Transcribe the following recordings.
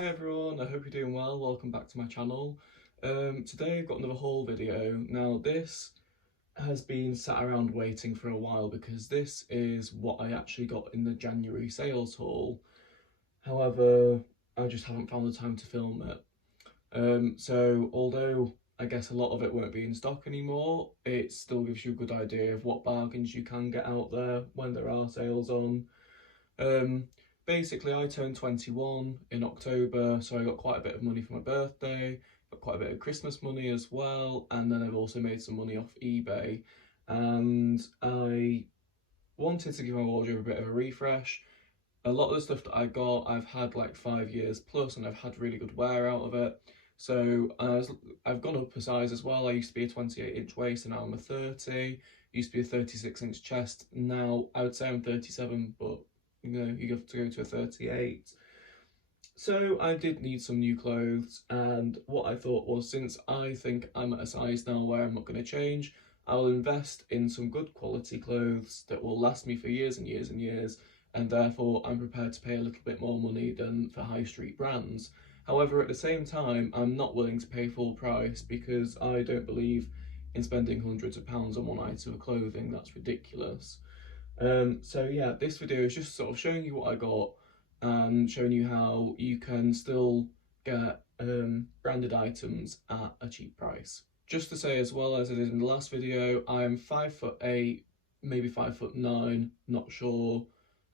Hi everyone, I hope you're doing well. Welcome back to my channel. Today I've got another haul video. Now this has been sat around waiting for a while because this is what I actually got in the January sales haul. However, I just haven't found the time to film it. So although I guess a lot of it won't be in stock anymore, it still gives you a good idea of what bargains you can get out there when there are sales on. Um, Basically, I turned 21 in October, so I got quite a bit of money for my birthday, got quite a bit of Christmas money as well, and then I've also made some money off eBay. And I wanted to give my wardrobe a bit of a refresh. A lot of the stuff that I got, I've had like 5 years plus, and I've had really good wear out of it. So I've gone up a size as well. I used to be a 28-inch waist, and now I'm a 30. Used to be a 36-inch chest. Now I would say I'm 37, but you have to go to a 38. So I did need some new clothes, and what I thought was, since I think I'm at a size now where I'm not going to change, I'll invest in some good quality clothes that will last me for years and years and years, and therefore I'm prepared to pay a little bit more money than for high street brands. However, at the same time, I'm not willing to pay full price because I don't believe in spending hundreds of pounds on one item of clothing. That's ridiculous. So yeah, this video is just sort of showing you what I got and showing you how you can still get branded items at a cheap price. Just to say, as well as I did in the last video, I am 5'8", maybe 5'9", not sure.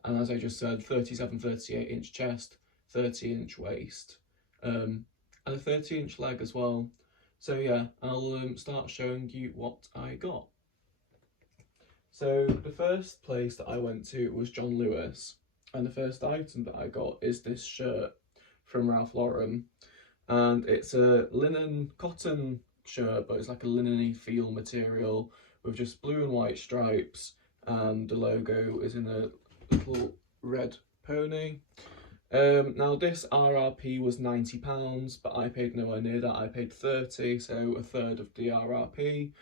And as I just said, 37, 38-inch chest, 30-inch waist, and a 30-inch leg as well. So yeah, I'll start showing you what I got. So the first place that I went to was John Lewis, and the first item that I got is this shirt from Ralph Lauren, and it's a linen cotton shirt, but it's like a linen-y feel material with just blue and white stripes, and the logo is in a little red pony. Now this RRP was £90, but I paid nowhere near that. I paid 30, so a third of the RRP.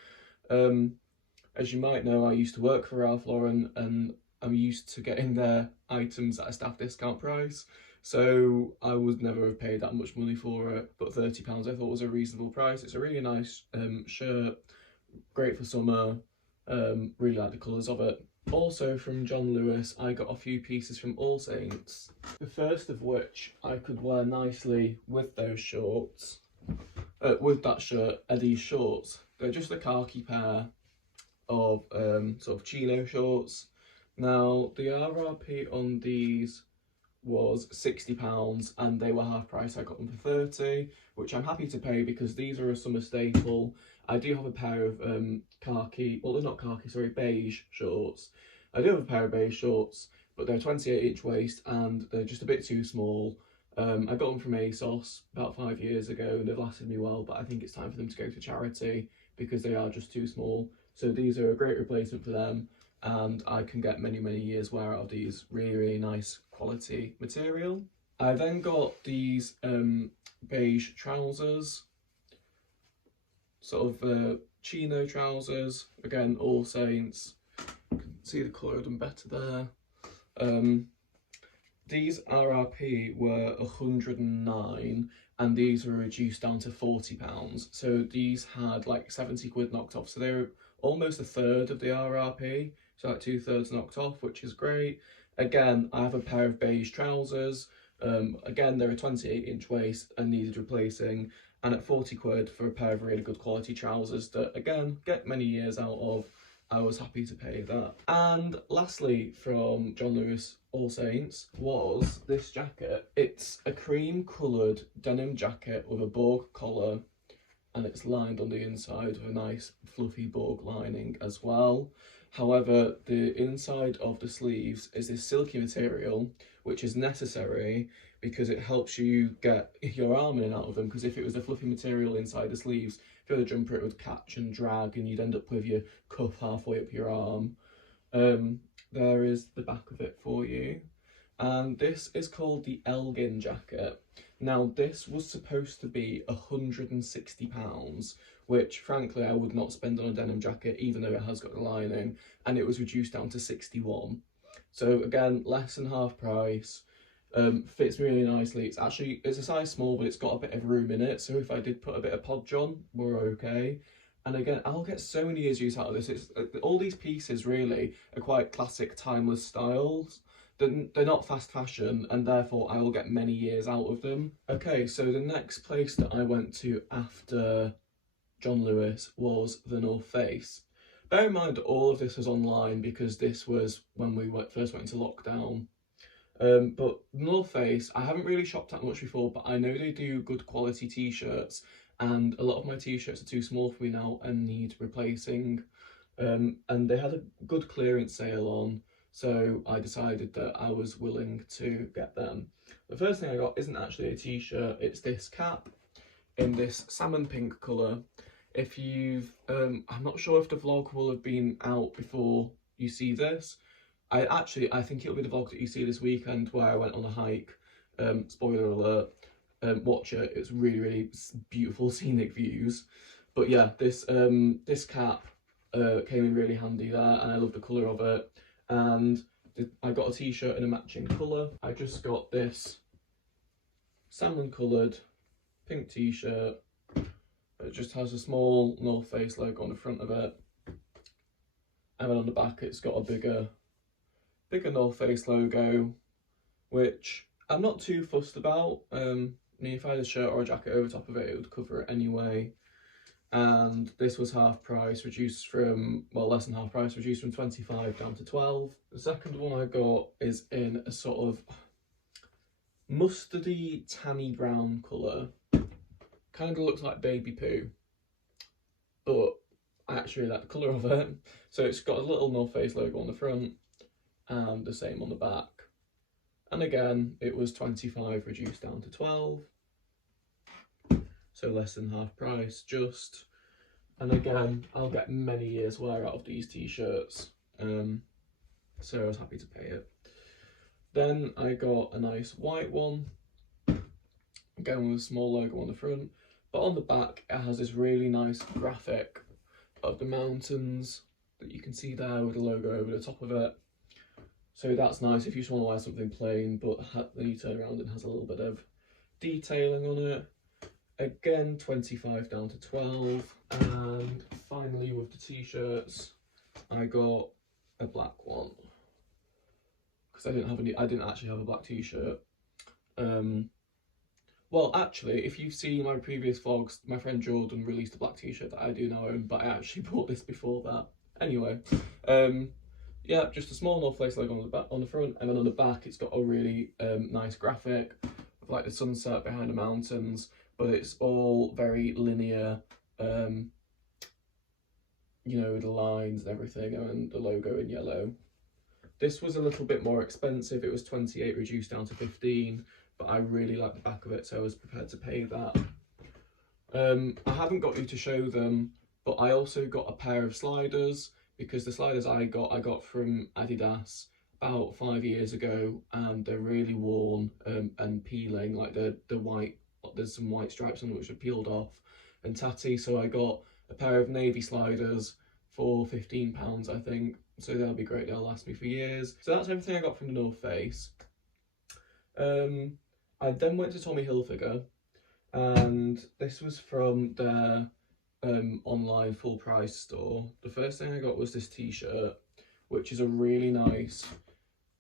As you might know, I used to work for Ralph Lauren, and I'm used to getting their items at a staff discount price, so I would never have paid that much money for it, but £30 I thought was a reasonable price. It's a really nice shirt, great for summer, really like the colours of it. Also from John Lewis, I got a few pieces from All Saints, the first of which I could wear nicely with those shorts, with that shirt, are these shorts. They're just a khaki pair of sort of chino shorts. Now the RRP on these was £60 and they were half price. I got them for 30, which I'm happy to pay because these are a summer staple. I do have a pair of khaki, well they're not khaki, sorry, beige shorts. I do have a pair of beige shorts, but they're 28-inch waist and they're just a bit too small. I got them from ASOS about 5 years ago and they've lasted me well, but I think it's time for them to go to charity because they are just too small. So these are a great replacement for them, and I can get many, many years wear out of these really, really nice quality material. I then got these beige trousers, sort of chino trousers, again, All Saints. You can see the colour of them better there. These RRP were 109 and these were reduced down to £40. So these had like 70 quid knocked off. So they were almost a third of the RRP. So like 2/3 knocked off, which is great. Again, I have a pair of beige trousers. Again, they're a 28-inch waist and needed replacing. And at 40 quid for a pair of really good quality trousers that, again, get many years out of, I was happy to pay that. And lastly, from John Lewis All Saints, was this jacket. It's a cream coloured denim jacket with a Borg collar, and it's lined on the inside with a nice fluffy Borg lining as well. However, the inside of the sleeves is this silky material, which is necessary because it helps you get your arm in and out of them, because if it was a fluffy material inside the sleeves, if you had a jumper, it would catch and drag and you'd end up with your cuff halfway up your arm. There is the back of it for you. And this is called the Elgin jacket. Now this was supposed to be £160, which frankly I would not spend on a denim jacket, even though it has got a lining, and it was reduced down to 61. So again, less than half price. Fits me really nicely. It's a size small, but it's got a bit of room in it, so if I did put a bit of podge on, we're okay. And again, I'll get so many years use out of this. It's all these pieces really are quite classic, timeless styles. They're not fast fashion, and therefore I will get many years out of them. Okay, so the next place that I went to after John Lewis was the North Face. Bear in mind, all of this was online because this was when we first went into lockdown. But North Face, I haven't really shopped that much before, but I know they do good quality t-shirts, and a lot of my t-shirts are too small for me now and need replacing. And they had a good clearance sale on, so I decided that I was willing to get them. The first thing I got isn't actually a t-shirt, it's this cap in this salmon pink colour. If you've, I'm not sure if the vlog will have been out before you see this. I think it'll be the vlog that you see this weekend where I went on a hike. Spoiler alert. Watch it. It's really, really beautiful scenic views. But yeah, this cap came in really handy there, and I love the colour of it. And I got a t-shirt in a matching colour. I just got this salmon coloured pink t-shirt. It just has a small North Face logo on the front of it, and then on the back it's got a bigger North Face logo, which I'm not too fussed about. I mean, if I had a shirt or a jacket over top of it, it would cover it anyway. And this was half price, reduced from, well, less than half price, reduced from 25 down to 12. The second one I got is in a sort of mustardy, tanny brown colour. Kind of looks like baby poo, but I actually like the colour of it. So it's got a little North Face logo on the front and the same on the back. And again, it was 25 reduced down to 12. So less than half price, just. And again, I'll get many years wear out of these t-shirts. So I was happy to pay it. Then I got a nice white one, again with a small logo on the front, but on the back it has this really nice graphic of the mountains that you can see there with the logo over the top of it. So that's nice if you just want to wear something plain, but then you turn around and it has a little bit of detailing on it. Again, 25 down to 12. And finally with the t-shirts, I got a black one, because I didn't actually have a black t-shirt. Well, actually, if you've seen my previous vlogs, my friend Jordan released a black t-shirt that I do now own, but I actually bought this before that. Anyway, yeah, just a small North Face logo on the front, and then on the back it's got a really nice graphic of like the sunset behind the mountains, but it's all very linear, you know, the lines and everything, and the logo in yellow. This was a little bit more expensive. It was 28 reduced down to 15, but I really like the back of it, so I was prepared to pay that. I haven't got you to show them, but I also got a pair of sliders, because the sliders I got from Adidas about 5 years ago, and they're really worn and peeling, like the white, there's some white stripes on them which are peeled off and tatty. So I got a pair of navy sliders for £15, I think. So they'll be great, they'll last me for years. So that's everything I got from the North Face. I then went to Tommy Hilfiger, and this was from their online full price store. The first thing I got was this t-shirt, which is a really nice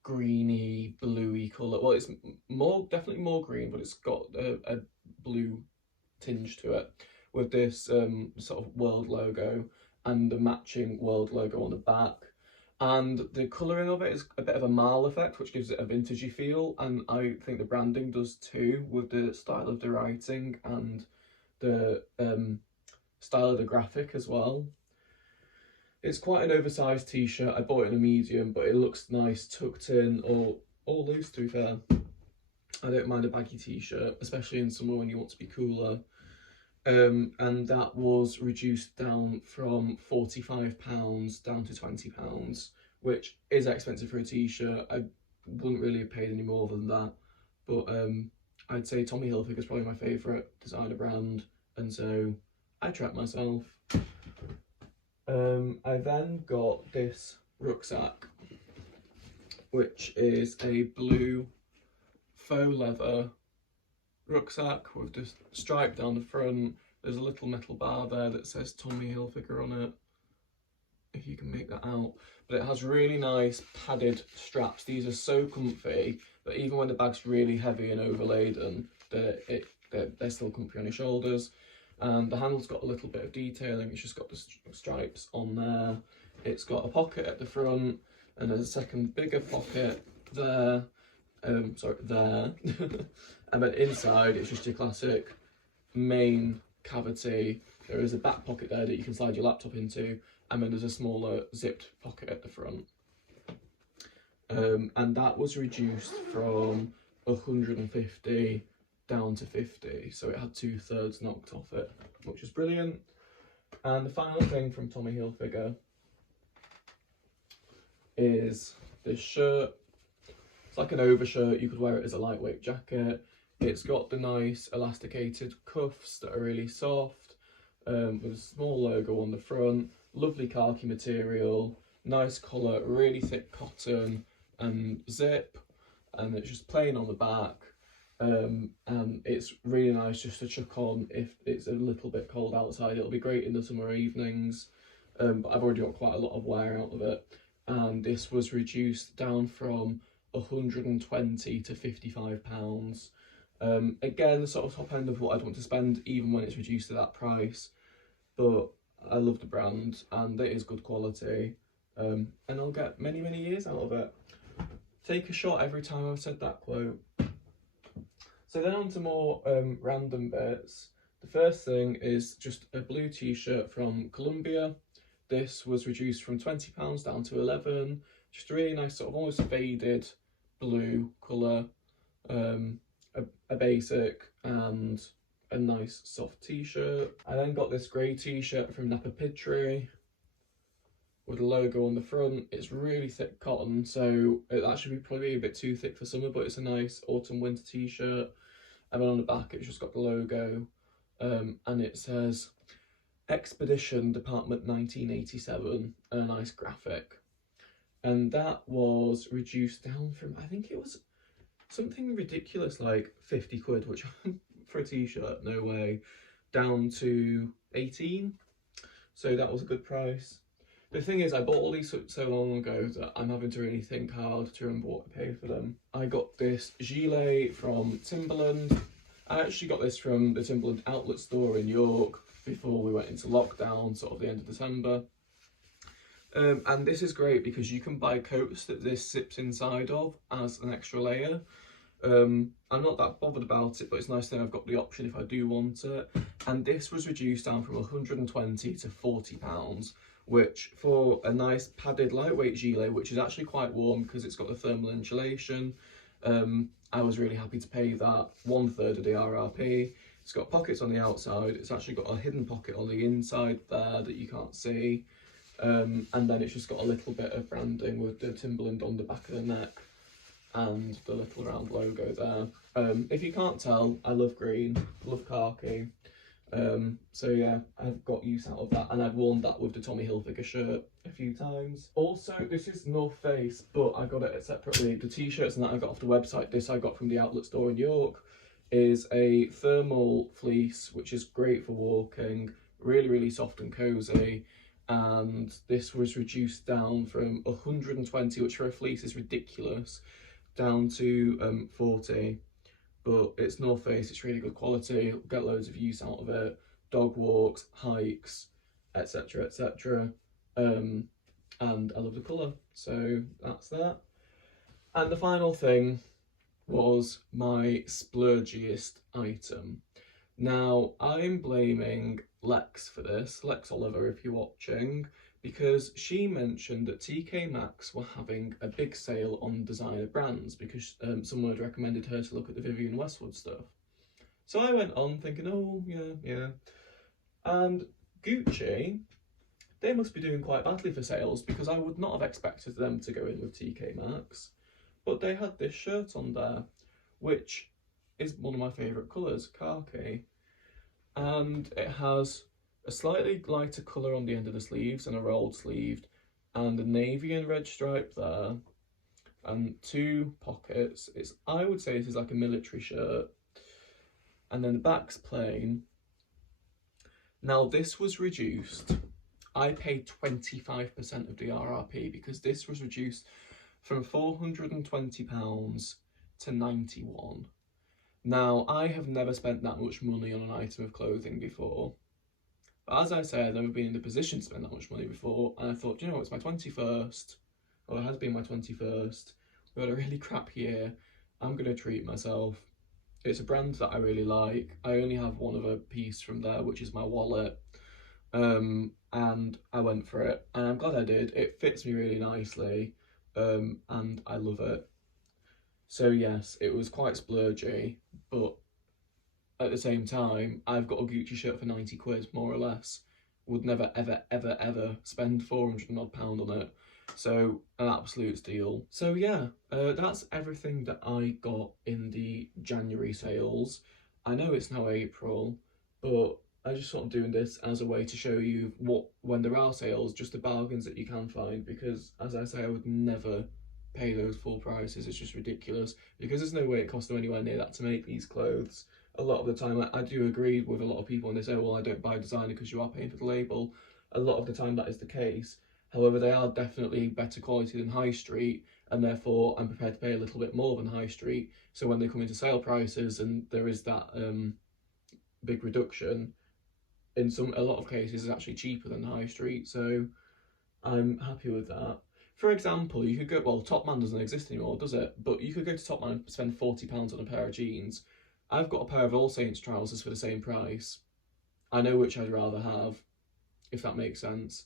greeny, bluey colour. Well, it's definitely more green, but it's got a blue tinge to it, with this sort of world logo and the matching world logo on the back. And the colouring of it is a bit of a Marl effect, which gives it a vintagey feel, and I think the branding does too, with the style of the writing and the style of the graphic as well. It's quite an oversized t-shirt. I bought it in a medium, but it looks nice tucked in, or loose, to be fair. I don't mind a baggy t-shirt, especially in summer when you want to be cooler. And that was reduced down from £45 down to £20, which is expensive for a t-shirt. I wouldn't really have paid any more than that, but I'd say Tommy Hilfiger is probably my favourite designer brand, and so I treat myself. I then got this rucksack, which is a blue faux leather rucksack with the stripe down the front. There's a little metal bar there that says Tommy Hilfiger on it, if you can make that out. But it has really nice padded straps. These are so comfy that even when the bag's really heavy and overladen, they're still comfy on your shoulders. And the handle's got a little bit of detailing. It's just got the stripes on there. It's got a pocket at the front, and there's a second bigger pocket there. Sorry, there. And then inside, it's just your classic main cavity. There is a back pocket there that you can slide your laptop into, and then there's a smaller zipped pocket at the front. And that was reduced from 150 down to 50, so it had 2/3 knocked off it, which is brilliant. And the final thing from Tommy Hilfiger is this shirt. It's like an overshirt. You could wear it as a lightweight jacket. It's got the nice elasticated cuffs that are really soft, with a small logo on the front. Lovely khaki material, nice colour, really thick cotton and zip, and it's just plain on the back. And it's really nice just to chuck on if it's a little bit cold outside. It'll be great in the summer evenings, but I've already got quite a lot of wear out of it. And this was reduced down from 120 to £55. Again, the sort of top end of what I'd want to spend, even when it's reduced to that price. But I love the brand, and it is good quality, and I'll get many, many years out of it. Take a shot every time I've said that quote. So then on to more random bits. The first thing is just a blue t-shirt from Columbia. This was reduced from £20 down to 11. Just a really nice sort of almost faded blue colour, a basic and a nice soft t-shirt. I then got this grey t-shirt from Napa Pidtree with a logo on the front. It's really thick cotton, so it actually probably be a bit too thick for summer, but it's a nice autumn winter t-shirt. And then on the back it's just got the logo, and it says Expedition Department 1987, and a nice graphic. And that was reduced down from, I think it was something ridiculous like 50 quid, which for a t-shirt, no way, down to 18. So that was a good price. The thing is, I bought all these so long ago that I'm having to really think hard to remember what I paid for them. I got this gilet from Timberland. I actually got this from the Timberland outlet store in York before we went into lockdown, sort of the end of December. And this is great because you can buy coats that this zips inside of as an extra layer. I'm not that bothered about it, but it's nice that I've got the option if I do want it. And this was reduced down from 120 to £40, which for a nice padded lightweight gilet, which is actually quite warm because it's got the thermal insulation, I was really happy to pay that 1/3 of the RRP. It's got pockets on the outside. It's actually got a hidden pocket on the inside there that you can't see. And then it's just got a little bit of branding with the Timberland on the back of the neck and the little round logo there. If you can't tell, I love green, love khaki. So yeah, I've got use out of that, and I've worn that with the Tommy Hilfiger shirt a few times. Also, this is North Face, but I got it separately. The t-shirts and that I got off the website, this I got from the outlet store in York, is a thermal fleece, which is great for walking, really, really soft and cozy. And this was reduced down from 120, which for a fleece is ridiculous, down to 40. But it's North Face, it's really good quality, you'll get loads of use out of it, dog walks, hikes, etc, etc. And I love the colour, so that's that. And the final thing was my splurgiest item. Now, I'm blaming Lex for this, Lex Oliver if you're watching, because she mentioned that TK Maxx were having a big sale on designer brands because someone had recommended her to look at the Vivienne Westwood stuff. So I went on thinking, oh, yeah. And Gucci, they must be doing quite badly for sales because I would not have expected them to go in with TK Maxx. But they had this shirt on there, which is one of my favourite colours, khaki. And it has a slightly lighter colour on the end of the sleeves and a rolled sleeve, and a navy and red stripe there. and 2 pockets. I would say this is like a military shirt, and then the back's plain. Now this was reduced. I paid 25% of the RRP because this was reduced from £420 to 91. Now, I have never spent that much money on an item of clothing before. But as I say, I've never been in the position to spend that much money before, and I thought, you know, it's my 21st, or it has been my 21st. We've had a really crap year. I'm going to treat myself. It's a brand that I really like. I only have one other piece from there, which is my wallet. And I went for it, and I'm glad I did. It fits me really nicely, and I love it. So yes, it was quite splurgy, but at the same time, I've got a Gucci shirt for 90 quid, more or less. Would never, ever, ever, ever spend 400 and odd pound on it. So, an absolute steal. So yeah, that's everything that I got in the January sales. I know it's now April, but I just sort of doing this as a way to show you when there are sales, just the bargains that you can find, because as I say, I would never pay those full prices. It's just ridiculous, because there's no way it costs them anywhere near that to make these clothes. A lot of the time, I do agree with a lot of people when they say, well, I don't buy designer because you are paying for the label. A lot of the time that is the case. However, they are definitely better quality than high street, and therefore I'm prepared to pay a little bit more than high street. So when they come into sale prices and there is that big reduction, in a lot of cases, it's actually cheaper than high street. So I'm happy with that. For example, you could go, well, Topman doesn't exist anymore, does it? But you could go to Topman and spend £40 on a pair of jeans. I've got a pair of All Saints trousers for the same price. I know which I'd rather have, if that makes sense.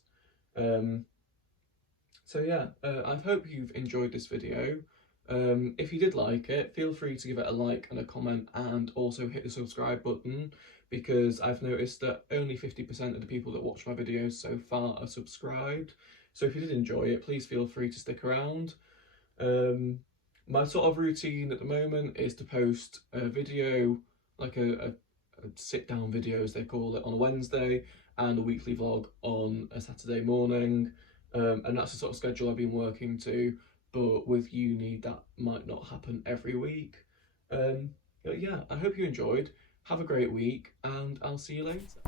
So yeah, I hope you've enjoyed this video. If you did like it, feel free to give it a like and a comment, and also hit the subscribe button, because I've noticed that only 50% of the people that watch my videos so far are subscribed. So if you did enjoy it, please feel free to stick around. My sort of routine at the moment is to post a video, like a sit-down video as they call it, on a Wednesday, and a weekly vlog on a Saturday morning. And that's the sort of schedule I've been working to, but with uni that might not happen every week. But yeah, I hope you enjoyed. Have a great week, and I'll see you later.